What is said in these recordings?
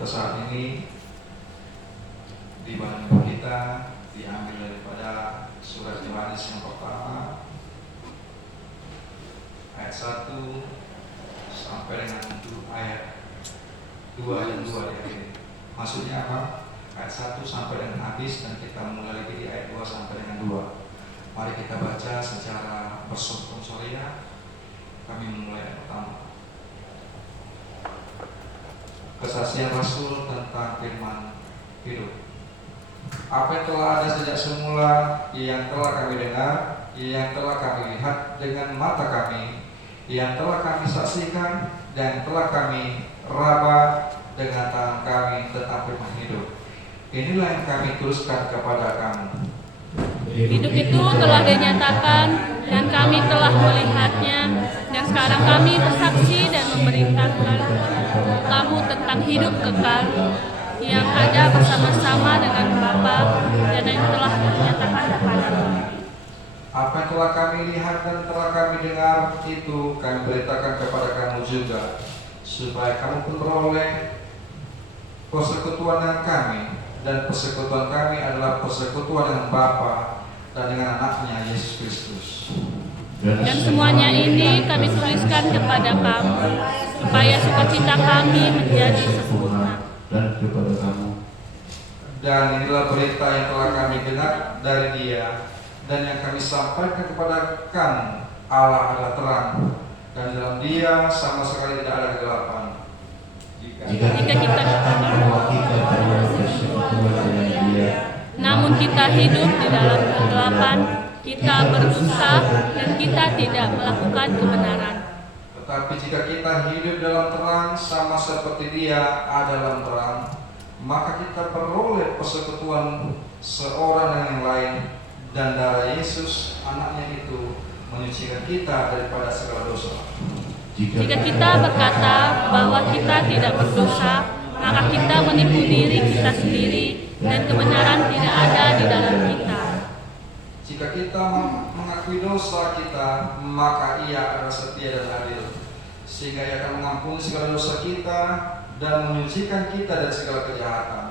kita saat ini di Bandung kita diambil daripada surat Yohanes yang pertama ayat 1 sampai dengan ayat 2 dan 2 di akhir. Maksudnya apa? Ayat 1 sampai dengan habis dan kita mulai lagi di ayat 2 sampai dengan 2. Mari kita baca secara bersusun-suria. Kami memulai ayat pertama. Kesaksian Rasul tentang firman hidup. Apa yang telah ada sejak semula, yang telah kami dengar, yang telah kami lihat dengan mata kami, yang telah kami saksikan dan telah kami raba dengan tangan kami tentang firman hidup. Inilah yang kami tuliskan kepada kamu. Hidup itu telah dinyatakan dan kami telah melihatnya, dan sekarang kami bersaksi dan memberitakan kamu tentang hidup kekal yang ada bersama-sama dengan Bapa dan yang telah dinyatakan kepada kami. Apa yang telah kami lihat dan telah kami dengar itu kami beritakan kepada kamu juga, supaya kamu pun beroleh persekutuan dengan kami, dan persekutuan kami adalah persekutuan dengan Bapa dan dengan anaknya Yesus Kristus. Dan semuanya ini kami tuliskan kepada kamu, supaya sukacita kami menjadi sempurna. Dan kepada kamu. Dan inilah berita yang telah kami dengar dari Dia dan yang kami sampaikan kepada kamu. Allah adalah terang, dan dalam Dia sama sekali tidak ada kegelapan. Jika kita bahwa kita perlu bersekutuan dengan Dia, namun kita hidup di dalam kegelapan, kita berdosa dan kita tidak melakukan kebenaran. Tetapi jika kita hidup dalam terang sama seperti Dia ada dalam terang, maka kita peroleh persekutuan seorang dengan yang lain, dan darah Yesus anaknya itu menyucikan kita daripada segala dosa. Jika kita berkata bahwa kita tidak berdosa, maka kita menipu diri kita sendiri dan kebenaran tidak ada di dalam kita. Jika kita mengakui dosa kita, maka Ia adalah setia dan adil, sehingga Ia akan mengampuni segala dosa kita dan menyucikan kita dari segala kejahatan.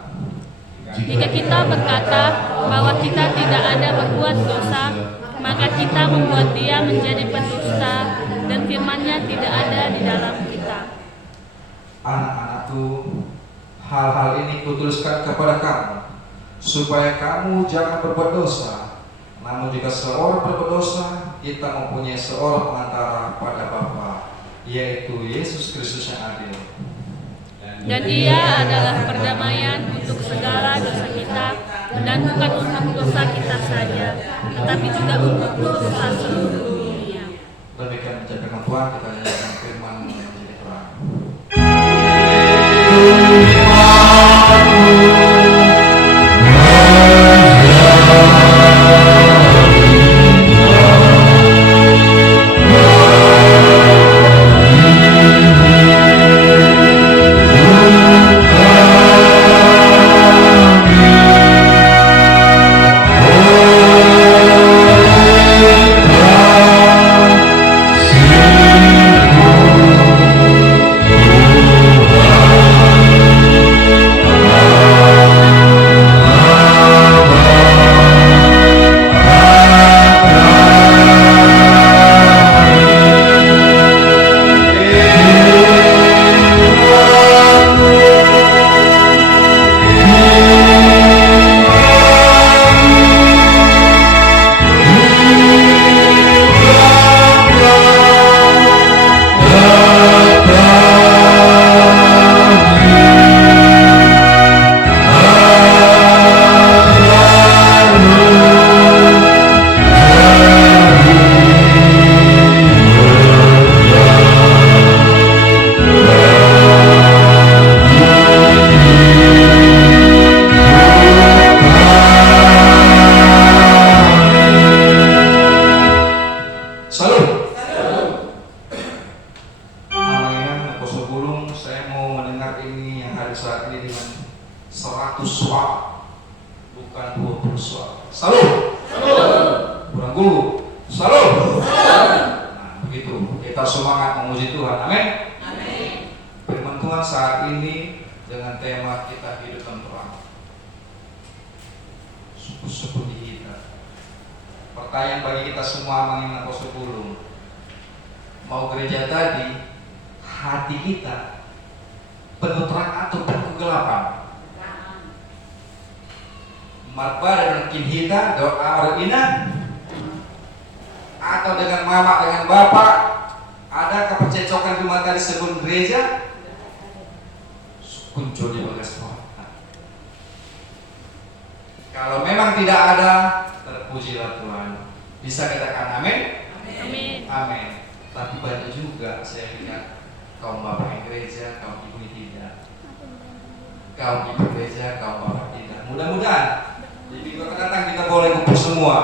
Jika kita berkata bahwa kita tidak ada berbuat dosa, maka kita membuat Dia menjadi pendusta dan firman-Nya tidak ada di dalam kita. Anak-anakku, hal-hal ini kutuliskan kepada kamu, supaya kamu jangan berbuat dosa. Namun jika seorang berbuat dosa, kita mempunyai seorang pengantara pada Bapa, yaitu Yesus Kristus yang adil. Dan Dia adalah perdamaian untuk segala dosa kita, dan bukan untuk dosa kita saja, tetapi juga untuk dosa seluruh dunia. Demikian menjadikan Tuhan, kita nyanyikan firman menjadi terang. dengan tema kita hidup dalam terang. Suku-suku di kita. Pertanyaan bagi kita semua mengingat Apostol Paulus. Mau gereja tadi, hati kita penuh terang atau penuh kegelapan? Marbar dan kinhita doa ina, atau dengan mama dengan bapak ada kepercecokan di mata di sebelum gereja? Kunci di bagas Tuhan. Kalau memang tidak ada, terpujilah Tuhan. Bisa katakan amin? Amin. Amin. Tapi banyak juga saya lihat kaum bapak yang gereja, kaum ibu yang tidak. Kaum ibu gereja, kaum bapak tidak. Mudah-mudahan di minggu akan datang kita boleh kumpul semua,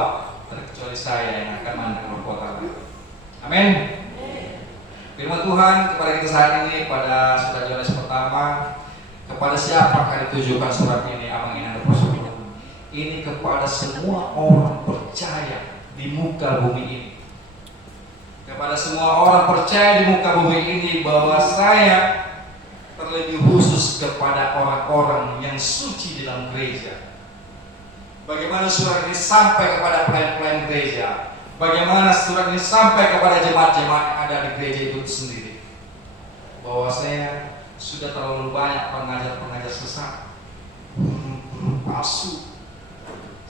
terkecuali saya yang akan mandang kota. Amin. Firman Tuhan kepada kita saat ini pada surat Yohanes pertama. Kepada siapakah ditujukan surat ini? Abang ini ada persoalan. Ini kepada semua orang percaya di muka bumi ini. Kepada semua orang percaya di muka bumi ini, bahwa saya terlebih khusus kepada orang-orang yang suci di dalam gereja. Bagaimana surat ini sampai kepada pelayan-pelayan gereja? Bagaimana surat ini sampai kepada jemaat-jemaat yang ada di gereja itu sendiri? Bahwa saya sudah terlalu banyak pengajar-pengajar sesat, guru-guru palsu,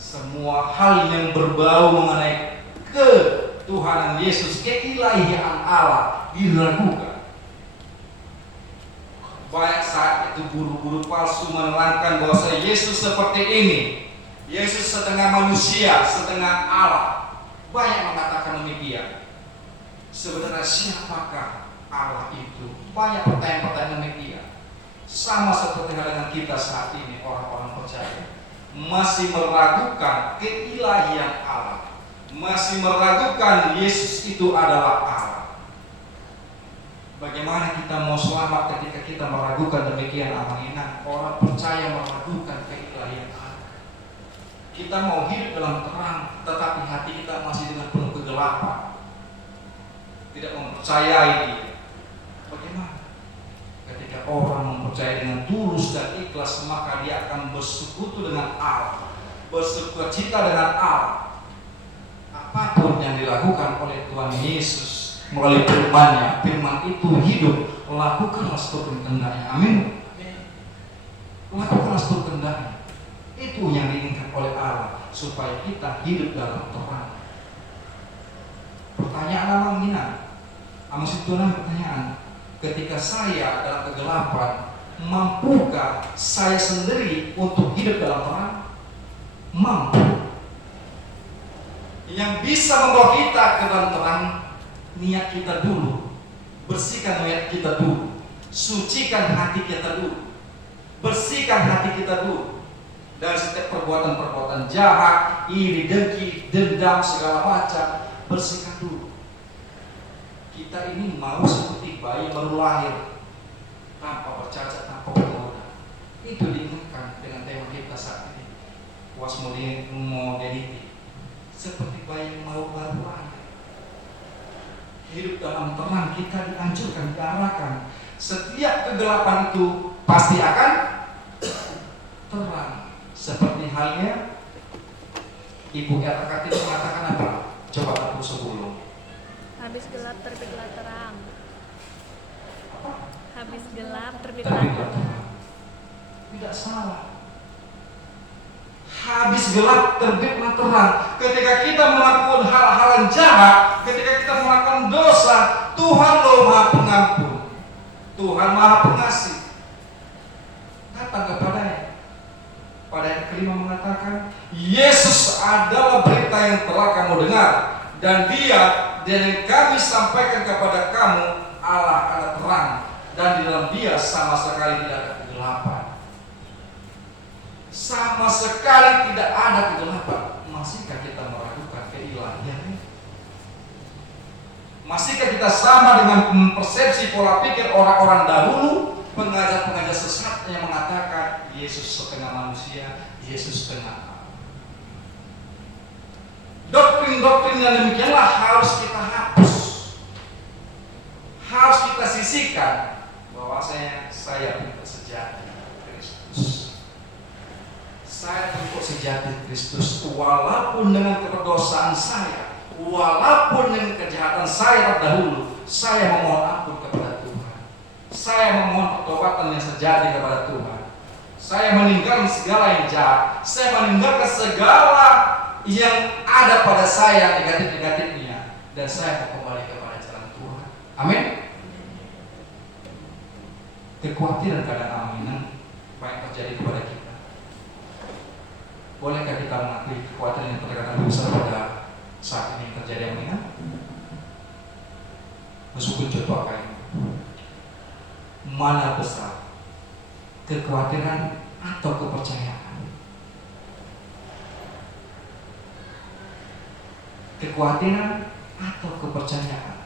semua hal yang berbau mengenai ketuhanan Yesus, keilahian Allah diragukan. Banyak saat itu guru-guru palsu menerangkan bahwa Yesus seperti ini, Yesus setengah manusia, setengah Allah. Banyak mengatakan demikian. Sebenarnya siapakah Allah itu? Banyak pertanyaan-pertanyaan demikian. Sama seperti hal dengan kita saat ini, orang-orang percaya masih meragukan keilahian Allah, masih meragukan Yesus itu adalah Allah. Bagaimana kita mau selamat ketika kita meragukan demikian amanah? Orang percaya meragukan keilahian Allah. Kita mau hidup dalam terang, tetapi hati kita masih dengan penuh kegelapan, tidak mempercayai Dia. Bagaimana? Ketika orang mempercayai dengan tulus dan ikhlas, maka dia akan bersekutu dengan Allah, bersukacita dengan Allah. Apapun yang dilakukan oleh Tuhan Yesus melalui firman-Nya, firman itu hidup, lakukanlah seturut kehendaknya. Amin. Lakukanlah seturut kehendaknya. Itu yang diinginkan oleh Allah, supaya kita hidup dalam terang. Pertanyaan Amang Gina, Amang Situana pertanyaan. Ketika saya dalam kegelapan, mampukah saya sendiri untuk hidup dalam terang? Mampu. Yang bisa membawa kita ke dalam terang, niat kita dulu. Bersihkan niat kita dulu. Sucikan hati kita dulu. Bersihkan hati kita dulu dari setiap perbuatan-perbuatan jahat, iri, dengki, dendam, segala macam. Bersihkan dulu. Kita ini mau seperti bayi baru lahir, tanpa bercacat, tanpa bernoda. Itu diingatkan dengan tema kita saat ini, postmodernity, seperti bayi yang mau baru lahir. Hidup dalam terang kita dianjurkan, diarahkan. Setiap kegelapan itu pasti akan terang. Seperti halnya Ibu RKT mengatakan apa? Coba aku sebelum. Habis gelap terbitlah terang. Habis gelap terbitlah Terbitlah terang. terang. Tidak salah. Habis gelap terbitlah terang. Ketika kita melakukan hal-hal yang jahat, ketika kita melakukan dosa, Tuhan loh Maha Pengampun, Tuhan Maha Pengasih. Datang kepadanya. Pada yang kelima mengatakan, Yesus adalah berita yang telah kamu dengar, dan Dia yang kami sampaikan kepada kamu, Allah adalah terang, dan di dalam Dia sama sekali tidak ada kegelapan. Sama sekali tidak ada kegelapan. Masihkah kita meragukan keilahiannya? Masihkah kita sama dengan persepsi pola pikir orang-orang dahulu, pengajar-pengajar sesat yang mengatakan Yesus setengah manusia, Yesus setengah Allah? Doktrin-doktrin yang demikianlah harus kita hapus, harus kita sisihkan. Bahwasanya saya tidak sejati, sejati Kristus, walaupun dengan keberdosaan saya, walaupun dengan kejahatan saya terdahulu, saya memohon ampun kepada Tuhan. Saya memohon pertobatan yang sejati kepada Tuhan. Saya meninggalkan segala yang jahat. Saya meninggalkan segala yang ada pada saya negatif-negatifnya, dan saya mau kembali kepada jalan Tuhan. Amin. Kekhawatiran kadang aminan apa yang terjadi kepada kita. Bolehkah kita mengakui kekhawatiran yang terkadang besar pada saat ini yang terjadi aminan? Meskipun contoh kayak mana besar, kekhawatiran atau kepercayaan? Kekhawatiran atau kepercayaan?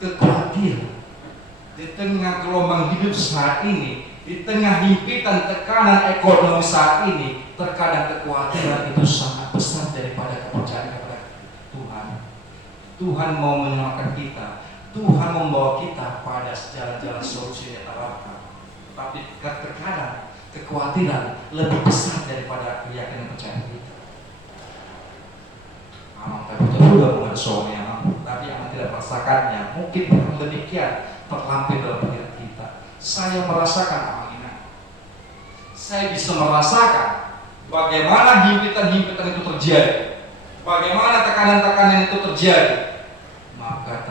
Kekhawatiran. Di tengah gelombang hidup saat ini, di tengah himpitan tekanan ekonomi saat ini, terkadang kekhawatiran itu sangat besar daripada kepercayaan kepada Tuhan. Tuhan mau menyelamatkan kita, Tuhan membawa kita pada jalan-jalan solusi yang terbaik. Tapi terkadang kekhawatiran lebih besar daripada keyakinan percaya kita. Amang tak betul bukan soalnya, tapi yang tidak merasakannya, mungkin demikian terlampir dalam pikiran kita. Saya merasakan aminah. Saya bisa merasakan bagaimana himpitan-himpitan itu terjadi, bagaimana tekanan-tekanan itu terjadi. Maka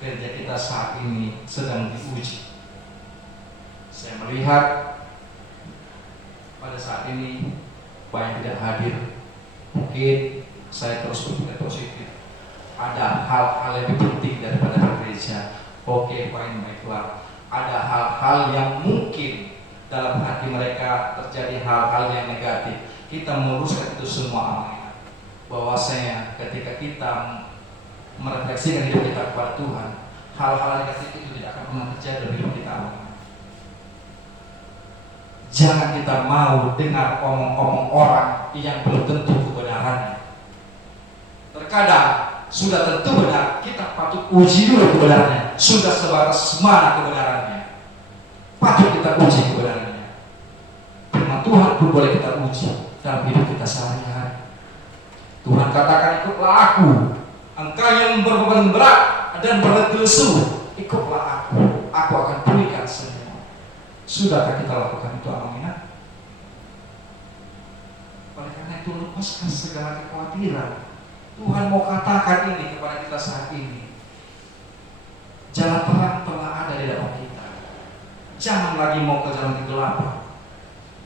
kerja kita saat ini sedang diuji. Saya melihat pada saat ini banyak tidak hadir. Mungkin saya terus berpikir positif. Ada hal-hal yang lebih penting daripada bergereja. Oke, baiklah. Ada hal-hal yang mungkin dalam hati mereka terjadi hal-hal yang negatif. Kita meluruskan itu semua amanah. Bahwasanya ketika kita merefleksikan hidup kita kepada Tuhan, hal-hal negatif itu tidak akan pernah terjadi dalam hidup kita. Jangan kita mau dengar omong-omong orang yang belum tentu kebenarannya. Terkadang sudah tentu benar, kita patut uji dulu kebenarannya. Sudah sebatas mana kebenarannya, patut kita uji kebenarannya. Firman Tuhan pun boleh kita uji dalam hidup kita sehari-hari. Tuhan katakan, ikutlah aku, engkau yang berbeban berat dan berletih lesu, ikutlah aku akan pulihkan semua. Sudahkah kita lakukan itu, aminah? Oleh karena itu, lepaskan segala kekhawatiran. Tuhan mau katakan ini kepada kita saat ini. Jalan terang telah ada di dalam kita. Jangan lagi mau ke jalan kegelapan.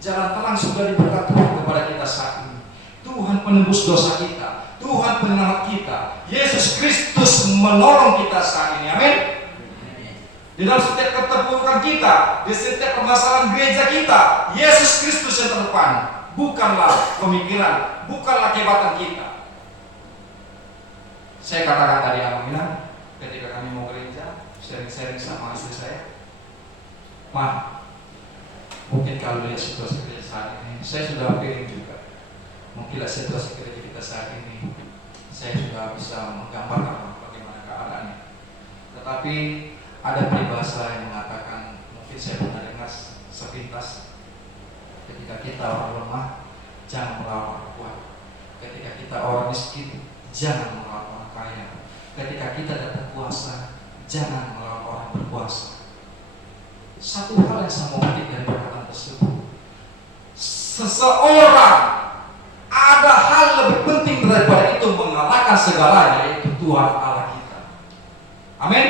Jalan terang sudah dibuka Tuhan kepada kita saat ini. Tuhan penebus dosa kita, Tuhan penyelamat kita, Yesus Kristus menolong kita saat ini. Amin. Di dalam setiap keterpurukan kita, di setiap permasalahan gereja kita, Yesus Kristus yang terdepan. Bukanlah pemikiran, bukanlah kehebatan kita. Saya katakan tadi aminah, ketika kami mau gereja, sharing-sharing sama istri saya, mungkin kalau lihat situasi gereja saat ini, saya sudah feeling juga. Mungkin situasi gereja kita saat ini, saya sudah bisa menggambarkan bagaimana keadaannya. Tetapi ada peribahasa yang mengatakan, mungkin saya pernah dengar sepintas, ketika kita orang lemah, jangan melawan orang kuat. Ketika kita orang miskin, jangan melawan orang kaya. Ketika kita tidak berkuasa, jangan melawan orang berkuasa. Satu hal yang saya mau petik dari perkataan tersebut, seseorang ada hal lebih penting daripada itu mengalahkan segalanya, yaitu Tuhan Allah kita. Amin.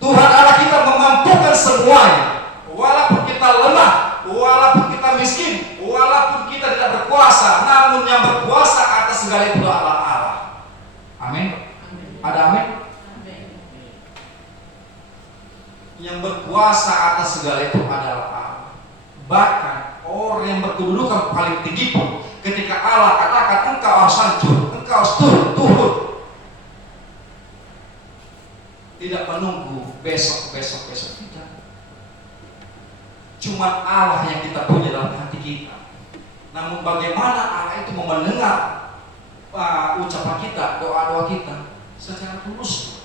Tuhan Allah kita memampukan semuanya. Walaupun kita lemah, walaupun kita miskin, walaupun kita tidak berkuasa, namun yang berkuasa atas segala itu adalah Allah. Amin. Ada amin? Yang berkuasa atas segala itu adalah Allah. Bahkan orang yang berkedudukan paling tinggi pun, ketika Allah katakan engkau harus hancur, engkau harus turun, tidak menunggu besok tidak. Cuma Allah yang kita punya dalam hati kita. Namun bagaimana Allah itu mau mendengar ucapan kita, doa-doa kita secara tulus,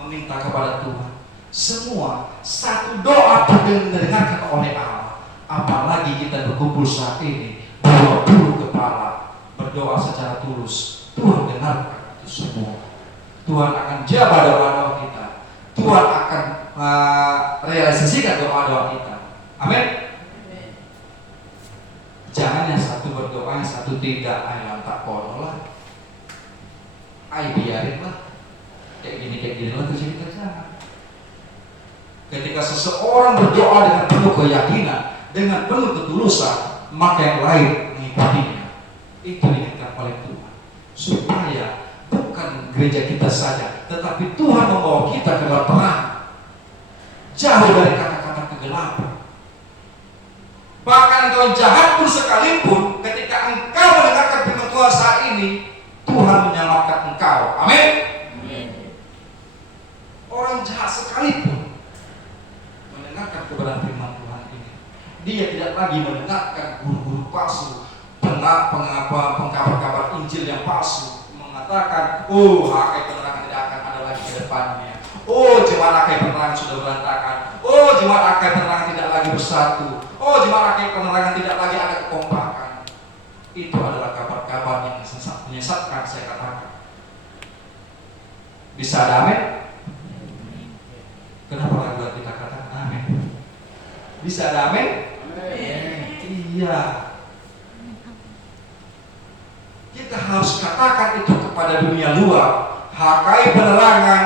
meminta kepada Tuhan. Semua satu doa pun didengarkan oleh Allah. Apalagi kita berkumpul saat ini 20 kepala berdoa secara tulus. Tuhan dengarkan itu semua. Tuhan akan jawab doa-doa kita. Tuhan akan realisasikan doa-doa kita. Amin. Jangan yang satu berdoa, yang satu tidak. Ayo lantak kono lah. Ayo biarin lah. Kayak gini lah terjadi. Ketika seseorang berdoa dengan penuh keyakinan, dengan penuh ketulusan, maka yang lain mengikutinya. Itu diinginkan oleh Tuhan, supaya bukan gereja kita saja, tetapi Tuhan membawa kita ke dalam terang, jauh dari kata-kata kegelapan. Bahkan engkau jahat pun sekalipun, ketika engkau mendengarkan firman Tuhan saat ini, Tuhan menyelamatkan engkau. Amin. Orang jahat sekalipun mendengarkan kebenaran firman Tuhan ini, dia tidak lagi mendengarkan guru-guru palsu, pengkabar-kabar Injil yang palsu, mengatakan, oh hakai penerangan tidak akan ada lagi ke depannya. Oh jemaat hakai penerangan sudah berantakan. Oh jemaat hakai penerangan tidak lagi bersatu. Oh jemaat hakai penerangan tidak lagi ada kekompakan. Itu adalah kabar-kabar yang menyesatkan, saya katakan. Bisa ada amin? Kenapa lagu kita katakan amin? Bisa ada amin? Iya. Kita harus katakan itu kepada dunia luar. Hakai penerangan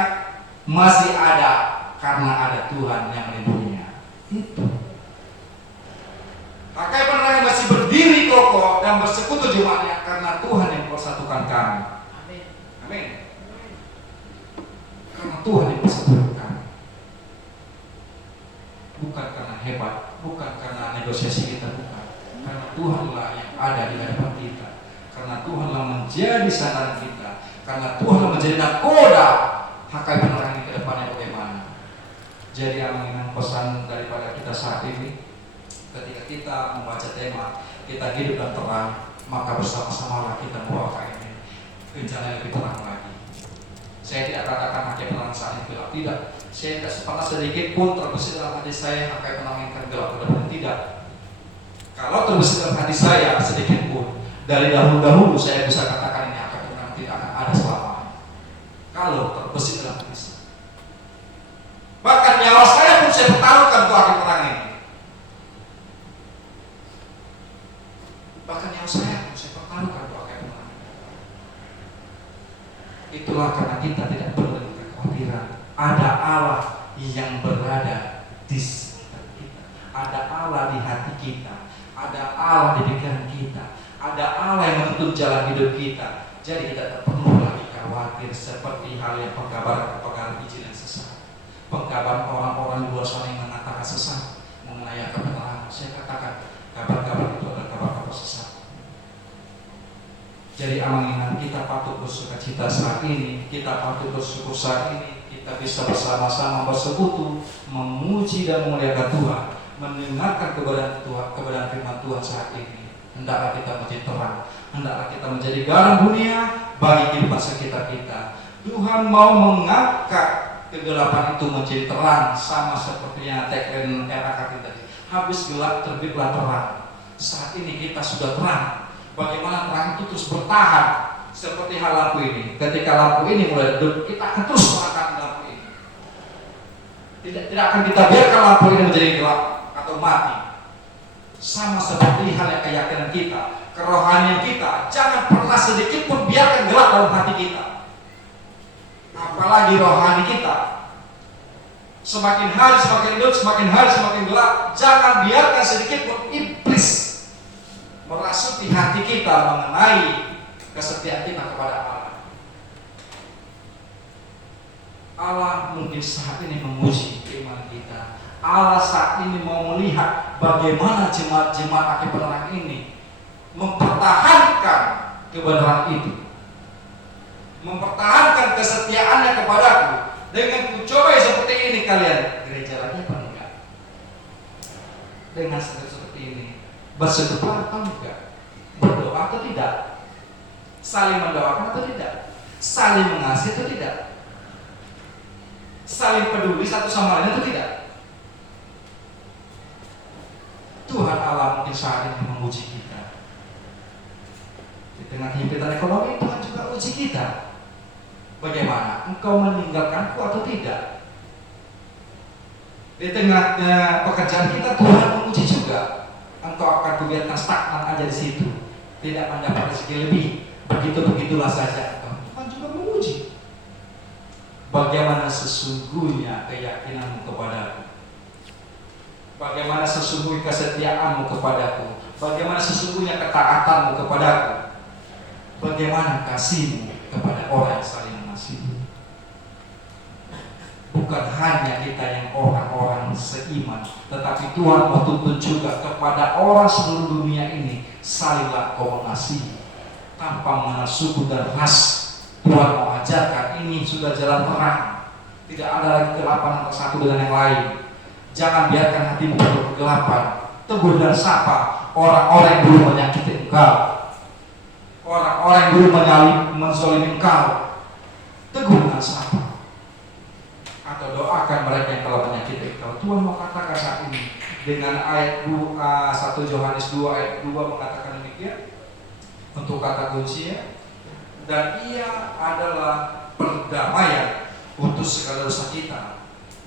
masih ada karena ada Tuhan yang melindunginya. Itu. Hakai penerangan masih berdiri kokoh dan bersekutu jemaatnya karena Tuhan yang mempersatukan kami. Amin. Amin. Karena Tuhan yang mempersatukan kami. Bukan karena hebat, bukan karena negosiasi kita, bukan. Karena Tuhanlah yang ada di hadapan kita. Karena Tuhanlah menjadi sandaran kita. Karena Tuhanlah menjadi nakoda. Hakai penerangan ke depannya bagaimana. Jadi yang mengingat pesan daripada kita saat ini, ketika kita membaca tema kita hidup dan terang, maka bersama-samalah kita membawa ini rencana yang lebih terang lagi. Saya tidak katakan hakai penerangan saat ini gelap, tidak. Saya tidak pernah sedikit pun terbesit dalam hati saya hakai penerangan gelap, benar-benar tidak. Kalau terbesit dalam hati saya sedikit pun, dari dahulu saya bisa katakan ini hakai penerangan tidak akan ada selamanya. Kalau terbesit dalam hati saya, bahkan nyawa saya pun saya pertaruhkan untuk hakai penerangan ini. Bahkan nyawa saya pun saya pertaruhkan untuk hakai penerangan ini. Itulah karena kita tidak perlu kekhawatiran. Ada Allah yang berada di sekitar kita. Ada Allah di hati kita. Ada Allah di pikiran kita. Ada Allah yang menuntun jalan hidup kita. Jadi kita tidak perlu lagi khawatir seperti hal yang pengkabaran Injil yang sesat. Pengkabaran orang-orang di luar sana yang mengatakan sesat mengenai kebenaran. Saya katakan kabar-kabar itu adalah kabar-kabar sesat. Jadi amangan kita patut bersukacita saat ini. Kita patut bersyukur saat ini. Kita bisa bersama-sama bersekutu, memuji dan memuliakan Tuhan, mendengarkan kebenaran firman Tuhan saat ini. Hendaklah kita menjadi terang, hendaklah kita menjadi garam dunia bagi kehidupan sekitar kita. Tuhan mau mengangkat kegelapan itu menjadi terang, sama seperti yang tagline RKK tadi. Habis gelap terbitlah terang. Saat ini kita sudah terang. Bagaimana terang itu terus bertahan seperti hal lampu ini. Ketika lampu ini mulai redup, kita akan terus mengangkat lampu ini. Tidak akan kita biarkan lampu ini menjadi gelap atau mati. Sama seperti hal yang keyakinan kita, kerohanian kita, jangan pernah sedikit pun biarkan gelap dalam hati kita. Apalagi rohani kita. Semakin hari semakin hidup, semakin hari semakin gelap. Jangan biarkan sedikit pun iblis merasuki hati kita mengenai kesetiaan kita kepada Allah. Allah mungkin saat ini menguji iman kita. Allah saat ini mau melihat bagaimana jemaat-jemaat akhir penerang ini mempertahankan kebenaran itu, mempertahankan kesetiaannya kepadaku. Dengan kucoba seperti ini, kalian gereja lagi apa enggak? Dengan seperti ini, bersekutu atau enggak? Berdoa atau tidak? Saling mendoakan atau tidak? Saling mengasihi atau tidak? Saling peduli satu sama lain atau tidak? Tuhan Tuhan Allah mungkin saat ini menguji kita. Di tengah himpitan ekonomi, Tuhan juga uji kita. Bagaimana? Engkau meninggalkanku atau tidak? Di tengah pekerjaan kita, Tuhan menguji juga. Engkau akan kubiarkan stagnan aja di situ, tidak mendapat rezeki lebih. Begitulah saja. Tuhan juga menguji. Bagaimana sesungguhnya keyakinanmu kepadaku? Bagaimana sesungguhnya kesetiaanmu kepadaku? Bagaimana sesungguhnya ketaatanmu kepadaku? Bagaimana kasihmu kepada orang yang saling mengasihi? Bukan hanya kita yang orang-orang seiman, tetapi Tuhan mau tuntut juga kepada orang seluruh dunia ini, salinglah kau mengasihi tanpa mengenal suku dan ras. Tuhan mau ajarkan ini sudah jalan terang, tidak ada lagi kegelapan antara satu dengan yang lain. Jangan biarkan hatimu penuh kegelapan. Tegur dan sapa orang-orang yang dulu menyakiti engkau, orang-orang yang dulu menzalimi engkau. Tegur dan sapa, atau doakan mereka yang telah menyakiti engkau. Tuhan mau katakan saat ini dengan ayat 1 Yohanes 2 ayat 2 mengatakan demikian untuk kata kuncinya, dan ia adalah perdamaian untuk segala dosa kita.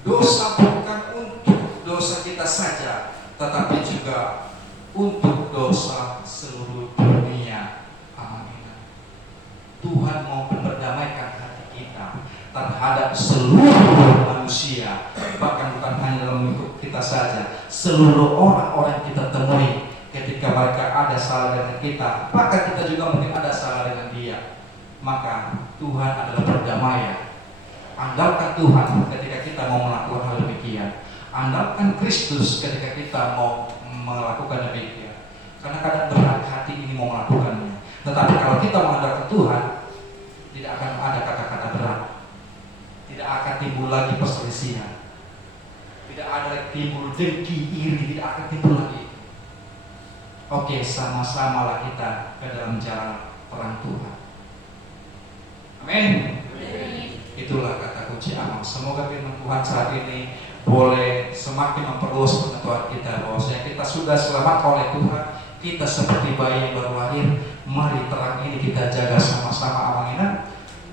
Dosa bukan untuk dosa kita saja, tetapi juga untuk dosa seluruh dunia. Amin. Tuhan mau memperdamaikan hati kita terhadap seluruh manusia, bahkan bukan hanya dalam lingkup kita saja, seluruh orang-orang yang kita temui. Ketika mereka ada salah dengan kita, bahkan kita juga mungkin ada salah dengan dia, maka Tuhan adalah perdamaian. Andalkan Tuhan ketika kita mau melakukan hal demikian. Andalkan Kristus ketika kita mau melakukan demikian. Karena kadang berat hati ini mau melakukannya. Tetapi kalau kita mengandalkan Tuhan, tidak akan ada kata-kata berat. Tidak akan timbul lagi perselisihan. Tidak ada lagi timbul dengki, iri, tidak akan timbul lagi. Oke, sama-samalah kita ke dalam jalan terang Tuhan. Amin. Itulah kata kunci amal. Semoga firman Tuhan saat ini boleh semakin memperluas pengetahuan kita, bahwasanya kita sudah selamat oleh Tuhan. Kita seperti bayi yang baru lahir. Mari terang ini kita jaga sama-sama. Amin.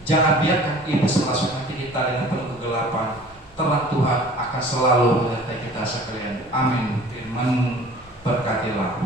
Jangan biarkan iblis merasuki hati kita dengan penuh kegelapan. Terang Tuhan akan selalu menyertai kita sekalian. Amin. Firman berkatilah.